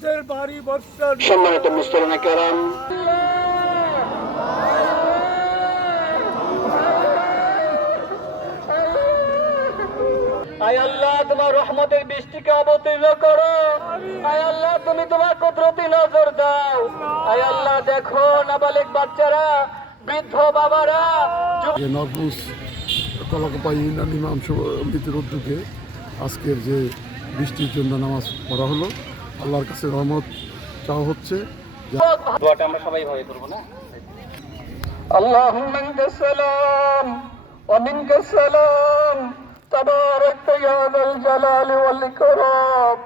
রহমতের বাড়ি বর্ষণ। সম্মানিত মুস্তরনা কেরাম আয় আল্লাহ তোমার রহমতের বৃষ্টিকে অবতীর্ণ করো। আয় আল্লাহ তুমি তোমার কুদরতি নজর দাও। আয় আল্লাহ দেখো নাবালিক বাচ্চারা বৃদ্ধ বাবারা যুব- যে নরপুস কলাকপা ইউনিয়ন ইমাম সমিতির উদ্যোগে আজকের যে বৃষ্টির জন্য নামাজ পড়া হলো আল্লাহর কাছে রহমত চাওয়া হচ্ছে দোয়াটা আমরা সবাই ভয় করবো না اللهم انت السلام ومنك السلام تبارك يا ذا الجلال والاكرام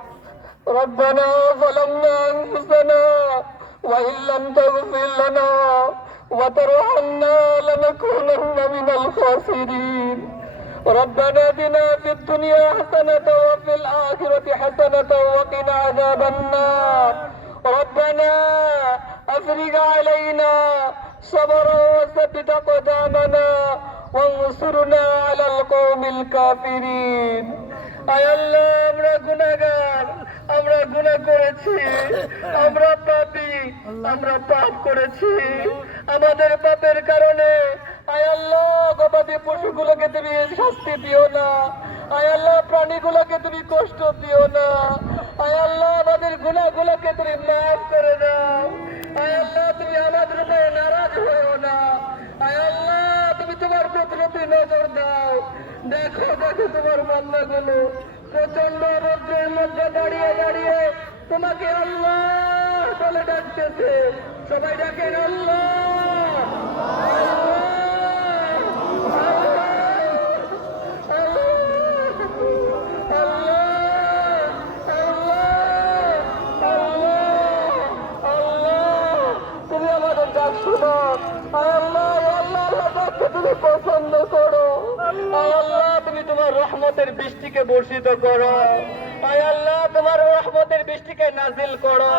ربنا ظلمنا انفسنا وان لم تغفر لنا وترحمنا لنكونن من الخاسرين ربنا اتنا في الدنيا حسنة وفي الآخرة حسنة وقنا عذاب النار ربنا أفرج علينا صبرا وثبت قدامنا وانصرنا على القوم الكافرين আয় আল্লাহ আমরা গুনাহগার আমরা গুনাহ করেছি আমরা পাপী আমরা পাপ করেছি আমাদের পাপের কারণে আয় আল্লাহ গবাদি পশুগুলোকে তুমি শাস্তি দিও না। আয় আল্লাহ, প্রাণীগুলোকে তুমি কষ্ট দিও না। আয় আল্লাহ, আমাদের গুনাহগুলোকে তুমি মাফ করে দাও। আয় তুমি আমাদের উপরে নারাজ হয়েও না। আয় আল্লাহ, তুমি তোমার কুদরতি নজর দাও। দেখো দেখো তোমার বান্দাগুলো প্রচণ্ড রৌদ্রের মধ্যে দাঁড়িয়ে দাঁড়িয়ে তোমাকে আল্লাহ বলে ডাকতেছে। সবাই ডাকেন, আল্লাহ! তোমার রহমতের বৃষ্টিকে বর্ষিত করো। আয় আল্লাহ, তোমার রহমতের বৃষ্টিকে নাজিল করো।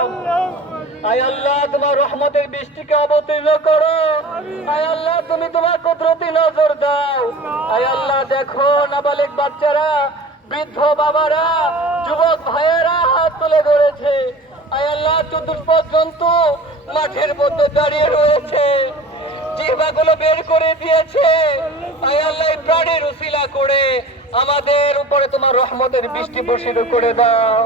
আয় আল্লাহ, তোমার রহমতের বৃষ্টিকে অবতীর্ণ করো। আয় আল্লাহ, তুমি তোমার কুদরতি নজর দাও। আয় আল্লাহ, দেখো নাবালিক বাচ্চারা, বৃদ্ধ বাবারা, যুবক ভাইয়েরা হাত তুলে ধরেছে। আয় আল্লাহ, চতুষ্পদ জন্তু মাঠের মধ্যে দাঁড়িয়ে রয়েছে। জিহ্বাগুলো বের করে দিয়েছে। আয় আল্লাহ প্রাণীর উসিলা করে আমাদের উপরে তোমার রহমতের বৃষ্টি বর্ষিত করে দাও।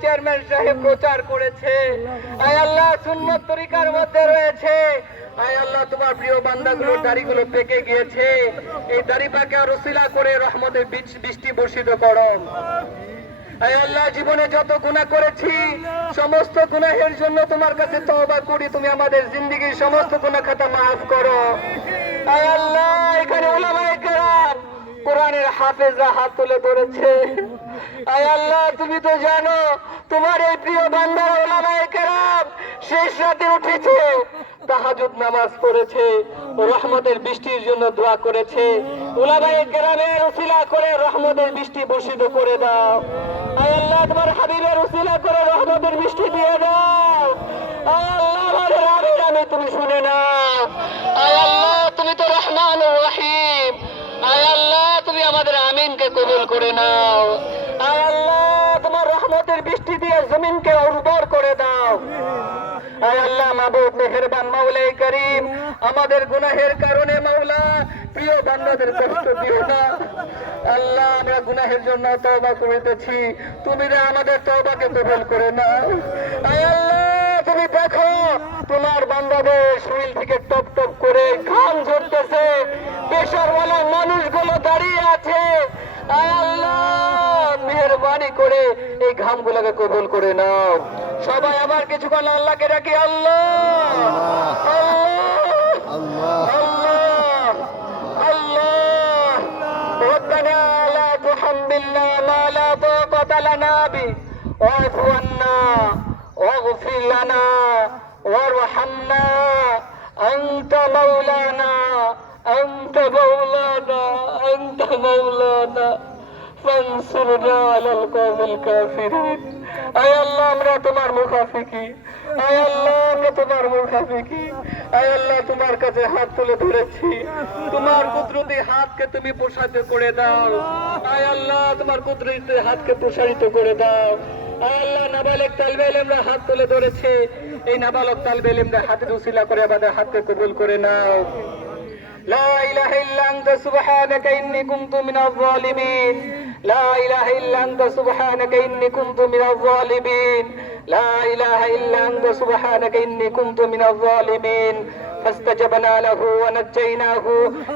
চেয়ারম্যান সাহেব প্রচার করেছে। সুন্নত তরিকার মধ্যে রয়েছে। তোমার প্রিয় পেকে গিয়েছে। এই দাড়ি পাকে রসিলা করে রহমতের বৃষ্টি বর্ষিত করো। আল্লাহ, জীবনে যত গুনাহ করেছি, সমস্ত গুনাহের জন্য তোমার কাছে তওবা করি। তুমি আমাদের জিন্দগির সমস্ত গুনাহ খাতা মাফ করো। আল্লাহ, এখানে ওলামায়ে কেরাম হাফেজরা হাত তুলে ধরেছে। আয় আল্লাহ, তুমি তো জানো, তোমার এই প্রিয় বান্দার ওলামায়ে কেরাম শেষ রাতে উঠেছে, তাহাজুদ নামাজ পড়েছে, রহমতের বৃষ্টির জন্য দোয়া করেছে। উলামায়ে কেরামের উসিলা করে রহমতের বৃষ্টি বর্ষিত করে দাও। তোমার হাবিবের উসিলা করে রহমতের বৃষ্টি দিয়ে দাও। আল্লাহ আমাদের আমির আমি তুমি শুনে না আল্লাহ, তুমি তো রহমান রহিম। আল্লাহ, তুমি আমাদের আমিনকে কবুল করে নাও। আল্লাহ, তোমার রহমতের বৃষ্টি দিয়ে জমিনকে উর্বর করে দাও আয় আল্লাহ মাহবুব মেহেরবান মাওলাই করিম। আমাদের গুনাহের কারণে মাওলা প্রিয় বান্দাদের কষ্ট দিও না। আল্লাহ আমরা গুনাহের জন্য তওবা করিতেছি। তুমি রে আমাদের তওবাকে কবুল করে আল্লাহ তুমি দেখো তোমার বান্দাদের শরীর থেকে টপ টপ করে ঘাম ঝরতেছে। পেশারওয়ালা মানুষগুলো দাঁড়িয়ে আছে। আল্লাহ মেহরবানি করে এই ঘামগুলোকে কবুল করে নাও। সবাই আবার কিছুক্ষণ আল্লাহকে রাখি আল্লাহ আল্লাহ আল্লাহ আল্লাহ ربنا لا تحملنا ما لا طاقة لنا به واعف عنا واغفر لنا وارحمنا أنت مولانا أنت مولانا أنت مولانا فانصرنا على القوم الكافرين হাত তুলে প্রসারিত করে দাও। আয় আল্লাহ, তোমার হাত তুলে ধরেছে। এই নাবালক তালবে এলেমরা হাতে রুসিলা করে আমাদের হাতকে কবুল করে নাও। লা ইলাহা ইল্লা আনতা সুবহানাকা لا إله إلا أنت سبحانك إني كنت من الظالمين. لا إله إلا أنت سبحانك إني كنت من الظالمين. فاستجبنا له ونجيناه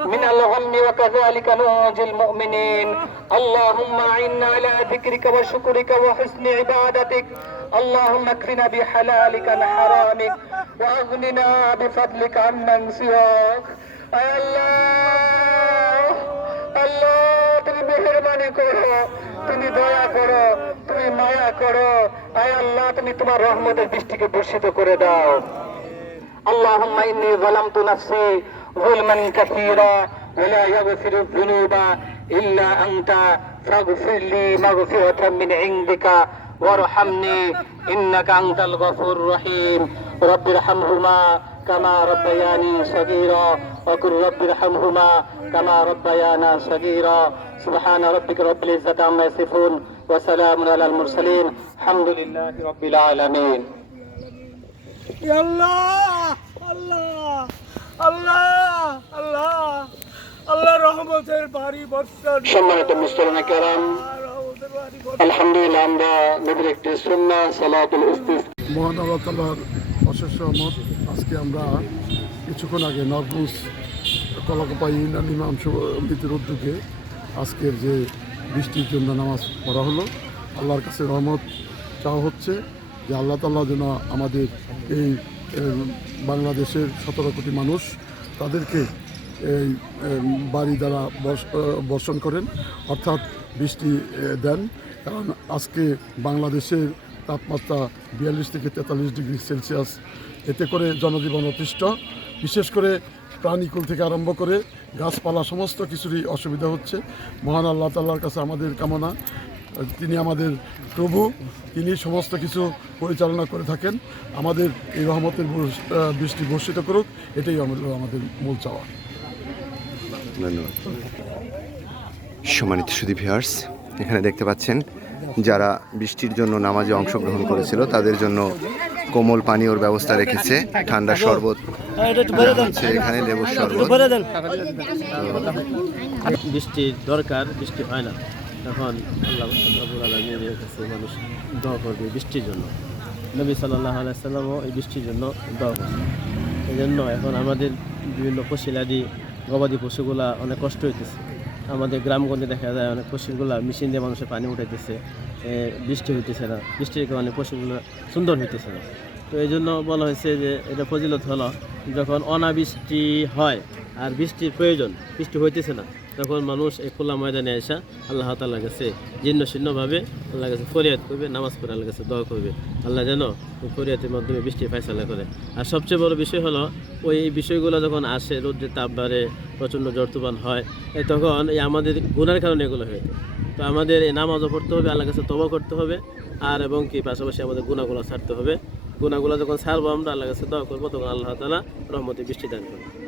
من الغم وكذلك ننجي المؤمنين. اللهم أعنا على ذكرك وشكرك وحسن عبادتك. اللهم اكفنا بحلالك عن حرامك وأغننا بفضلك عمن سواك. الله الله. মেহরবানি করো তুমি দয়া করো তুমি মায়া করো আয় আল্লাহ তুমি তোমার রহমতের দৃষ্টিকে বর্ষিত করে দাও اللهم إني ظلمت نفسي ظلما كثيرا ولا يغفر الذنوب إلا أنت فاغفر لي مغفرة من عندك وارحمني إنك أنت الغفور الرحيم رب ارحمهما كما ربياني صغيرا وقل رب ارحمهما كما ربيانا صغيرا سبحان ربك رب العزة عما يصفون وسلام على المرسلين الحمد لله رب العالمين আল্লাহ আল্লাহ আল্লাহ আল্লাহ আল্লাহ রহমতের বাড়ি বর্ষণ সম্মানিত মুসলমান কেরাম রহমতের বাড়ি আলহামদুলিল্লাহ আমরা নবীর একটি সুন্না সালাতুল ইস্তিস মহান আল্লাহ তালার অশেষ রহমত আজকে আমরা কিছুক্ষণ আগে নরপুস কলাকপাই ইউনিয়ন ইমাম সমিতির উদ্যোগে আজকের যে বৃষ্টির জন্য নামাজ পড়া হলো, আল্লাহর কাছে রহমত চাওয়া হচ্ছে যে আল্লাহ তাল্লাহ যেন আমাদের এই বাংলাদেশের সতেরো কোটি মানুষ তাদেরকে এই বাড়ি দ্বারা বর্ষ- বর্ষণ করেন, অর্থাৎ বৃষ্টি দেন। কারণ আজকে বাংলাদেশের তাপমাত্রা বিয়াল্লিশ থেকে তেতাল্লিশ ডিগ্রি সেলসিয়াস। এতে করে জনজীবন অতিষ্ঠ। বিশেষ করে প্রাণীকুল থেকে আরম্ভ করে গাছপালা সমস্ত কিছুরই অসুবিধা হচ্ছে। মহান আল্লাহ তাল্লাহর কাছে আমাদের কামনা। তিনি আমাদের প্রভু, তিনি সমস্ত কিছু পরিচালনা করে থাকেন। আমাদের এই রহমতের বৃষ্টি বর্ষিত করুক, এটাই আমাদের মূল চাওয়া। সম্মানিত সুদী ভিউয়ার্স, এখানে দেখতে পাচ্ছেন, যারা বৃষ্টির জন্য নামাজে অংশগ্রহণ করেছিল, তাদের জন্য কোমল পানীয়র ব্যবস্থা রেখেছে। ঠান্ডা শরবত এখানে লেবুর শরবত। বৃষ্টির দরকার বৃষ্টি হয় না। তখন আল্লাহ আলমীর কাছে মানুষ দোয়া করবে বৃষ্টির জন্য। নবী সাল্লাহ আলাইসাল্লামও এই বৃষ্টির জন্য দোয়া করছে এই জন্য এখন আমাদের বিভিন্ন পশিলাদি গবাদি পশুগুলা অনেক কষ্ট হইতেছে। আমাদের গ্রামগঞ্জে দেখা যায় অনেক পশুগুলা মেশিন দিয়ে মানুষের পানি উঠাইতেছে। বৃষ্টি হইতেছে না। বৃষ্টির কারণে পশুগুলো সুন্দর হইতেছে না। তো এই জন্য বলা হয়েছে যে এটা ফজিলত হলো যখন অনাবৃষ্টি হয় আর বৃষ্টির প্রয়োজন, বৃষ্টি হইতেছে না, তখন মানুষ এই খোলা ময়দানে আসা আল্লাহ তাল্লাহ কাছে জীর্ণ শীর্ণভাবে আল্লাহ কাছে ফরিয়াদ করবে, নামাজ পড়ে আল্লাহ কাছে দোয়া করবে। আল্লাহ যেন ফরিয়াদের মাধ্যমে বৃষ্টি ফয়সালা করে। আর সবচেয়ে বড় বিষয় হলো ওই বিষয়গুলো যখন আসে, রৌদ্রের তাপ বাড়ে, প্রচণ্ড জ্বর তুফান হয় তখন এই আমাদের গুণার কারণে এগুলো হয়ে তো আমাদের এই নামাজও পড়তে হবে আল্লাহ কাছে তবা করতে হবে, আর এবং কি পাশাপাশি আমাদের গুণাগুলো ছাড়তে হবে। গুণাগুলো যখন ছাড়বো আমরা আল্লাহ কাছে দোয়া করব, তখন আল্লাহ তালা রহমতে বৃষ্টি দান করব।